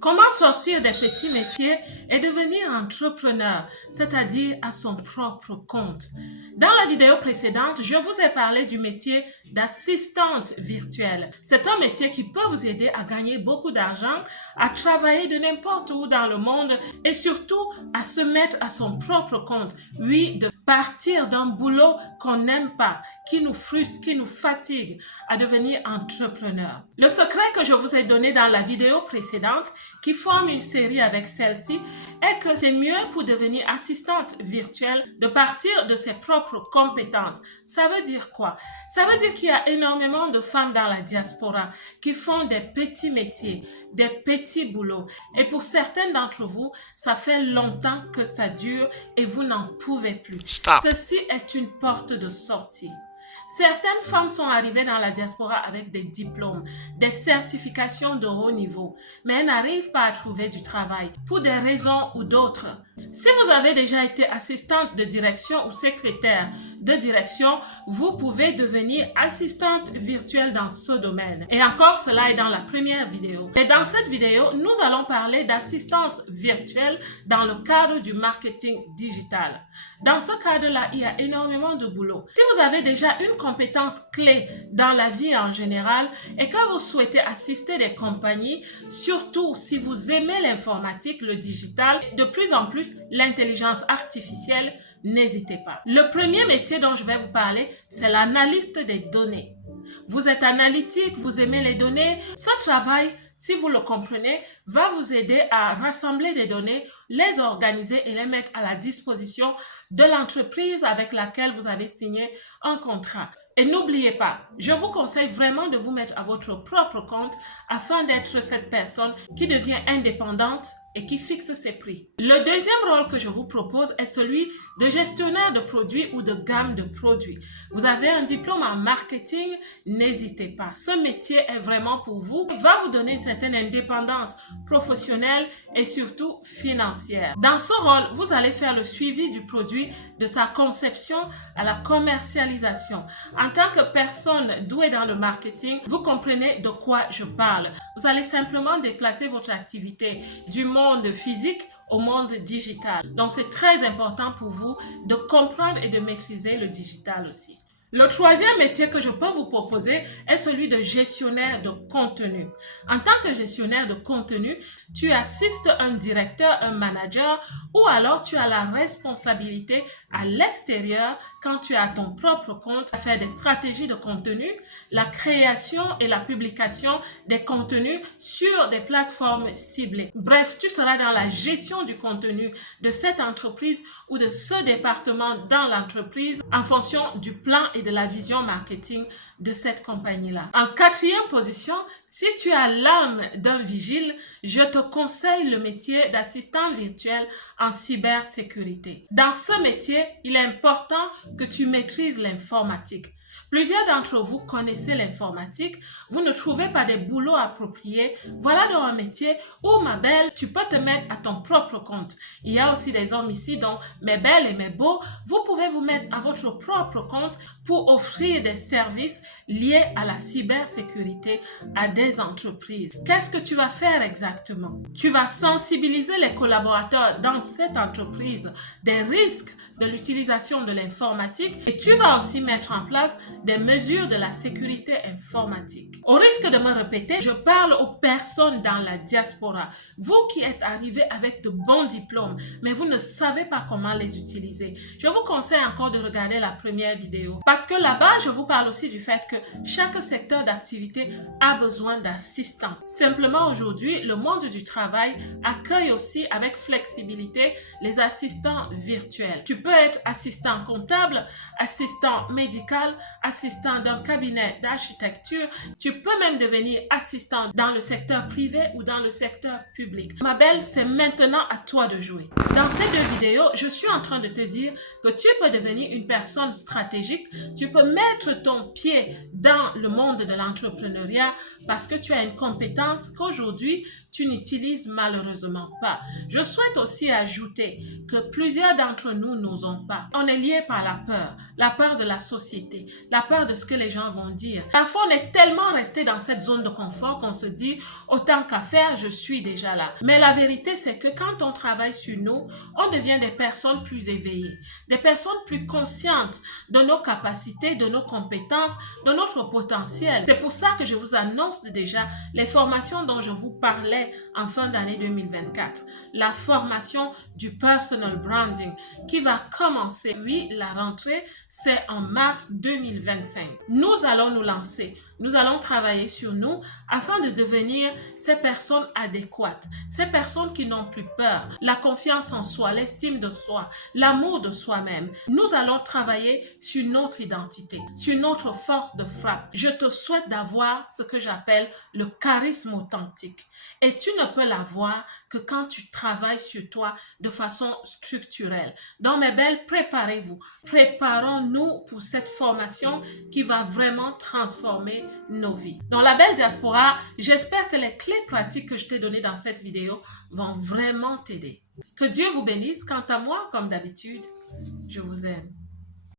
Comment sortir des petits métiers et devenir entrepreneur, c'est-à-dire à son propre compte? Dans la vidéo précédente, je vous ai parlé du métier d'assistante virtuelle. C'est un métier qui peut vous aider à gagner beaucoup d'argent, à travailler de n'importe où dans le monde et surtout à se mettre à son propre compte. Oui, de partir d'un boulot qu'on n'aime pas, qui nous frustre, qui nous fatigue, à devenir entrepreneur. Le secret que je vous ai donné dans la vidéo précédente, qui forme une série avec celle-ci, est que c'est mieux pour devenir assistante virtuelle de partir de ses propres compétences. Ça veut dire quoi? Ça veut dire qu'il y a énormément de femmes dans la diaspora qui font des petits métiers, des petits boulots. Et pour certaines d'entre vous, ça fait longtemps que ça dure et vous n'en pouvez plus. Stop. Ceci est une porte de sortie. Certaines femmes sont arrivées dans la diaspora avec des diplômes, des certifications de haut niveau, mais elles n'arrivent pas à trouver du travail pour des raisons ou d'autres. Si vous avez déjà été assistante de direction ou secrétaire de direction, vous pouvez devenir assistante virtuelle dans ce domaine. Et encore, cela est dans la première vidéo. Et dans cette vidéo, nous allons parler d'assistance virtuelle dans le cadre du marketing digital. Dans ce cadre-là, il y a énormément de boulot. Si vous avez déjà une compétence clé dans la vie en général et que vous souhaitez assister des compagnies, surtout si vous aimez l'informatique, le digital, de plus en plus l'intelligence artificielle, n'hésitez pas. Le premier métier dont je vais vous parler, c'est l'analyste des données. Vous êtes analytique, vous aimez les données. Ce travail, si vous le comprenez, va vous aider à rassembler des données, les organiser et les mettre à la disposition de l'entreprise avec laquelle vous avez signé un contrat. Et n'oubliez pas, je vous conseille vraiment de vous mettre à votre propre compte afin d'être cette personne qui devient indépendante et qui fixe ses prix. Le deuxième rôle que je vous propose est celui de gestionnaire de produits ou de gamme de produits. Vous avez un diplôme en marketing, n'hésitez pas. Ce métier est vraiment pour vous. Il va vous donner une certaine indépendance professionnelle et surtout financière. Dans ce rôle, vous allez faire le suivi du produit de sa conception à la commercialisation. En tant que personne douée dans le marketing, vous comprenez de quoi je parle. Vous allez simplement déplacer votre activité du monde physique au monde digital. Donc, c'est très important pour vous de comprendre et de maîtriser le digital aussi. Le troisième métier que je peux vous proposer est celui de gestionnaire de contenu. En tant que gestionnaire de contenu, tu assistes un directeur, un manager ou alors tu as la responsabilité à l'extérieur quand tu as ton propre compte à faire des stratégies de contenu, la création et la publication des contenus sur des plateformes ciblées. Bref, tu seras dans la gestion du contenu de cette entreprise ou de ce département dans l'entreprise en fonction du plan et de la vision marketing de cette compagnie-là. En quatrième position, si tu as l'âme d'un vigile, je te conseille le métier d'assistant virtuel en cybersécurité. Dans ce métier, il est important que tu maîtrises l'informatique. Plusieurs d'entre vous connaissez l'informatique, vous ne trouvez pas des boulots appropriés. Voilà donc un métier où, ma belle, tu peux te mettre à ton propre compte. Il y a aussi des hommes ici, donc mes belles et mes beaux, vous pouvez vous mettre à votre propre compte pour offrir des services liés à la cybersécurité à des entreprises. Qu'est-ce que tu vas faire exactement? Tu vas sensibiliser les collaborateurs dans cette entreprise des risques de l'utilisation de l'informatique et tu vas aussi mettre en place des mesures de la sécurité informatique. Au risque de me répéter, je parle aux personnes dans la diaspora. Vous qui êtes arrivés avec de bons diplômes, mais vous ne savez pas comment les utiliser. Je vous conseille encore de regarder la première vidéo. Parce que là-bas, je vous parle aussi du fait que chaque secteur d'activité a besoin d'assistants. Simplement aujourd'hui, le monde du travail accueille aussi avec flexibilité les assistants virtuels. Tu peux être assistant comptable, assistant médical, assistant d'un cabinet d'architecture. Tu peux même devenir assistant dans le secteur privé ou dans le secteur public. Ma belle, c'est maintenant à toi de jouer. Dans ces deux vidéos, je suis en train de te dire que tu peux devenir une personne stratégique. Tu peux mettre ton pied dans le monde de l'entrepreneuriat parce que tu as une compétence qu'aujourd'hui, tu n'utilises malheureusement pas. Je souhaite aussi ajouter que plusieurs d'entre nous n'osons pas. On est lié par la peur de la société, la la peur de ce que les gens vont dire. Parfois, on est tellement resté dans cette zone de confort qu'on se dit, autant qu'à faire, je suis déjà là. Mais la vérité, c'est que quand on travaille sur nous, on devient des personnes plus éveillées, des personnes plus conscientes de nos capacités, de nos compétences, de notre potentiel. C'est pour ça que je vous annonce déjà les formations dont je vous parlais en fin d'année 2024. La formation du personal branding qui va commencer. Oui, la rentrée, c'est en mars 2025. Nous allons nous lancer. Nous allons travailler sur nous afin de devenir ces personnes adéquates, ces personnes qui n'ont plus peur, la confiance en soi, l'estime de soi, l'amour de soi-même. Nous allons travailler sur notre identité, sur notre force de frappe. Je te souhaite d'avoir ce que j'appelle le charisme authentique. Et tu ne peux l'avoir que quand tu travailles sur toi de façon structurelle. Donc mes belles, préparez-vous. Préparons-nous pour cette formation qui va vraiment transformer nos vies. Dans la belle diaspora, j'espère que les clés pratiques que je t'ai données dans cette vidéo vont vraiment t'aider. Que Dieu vous bénisse. Quant à moi, comme d'habitude, je vous aime.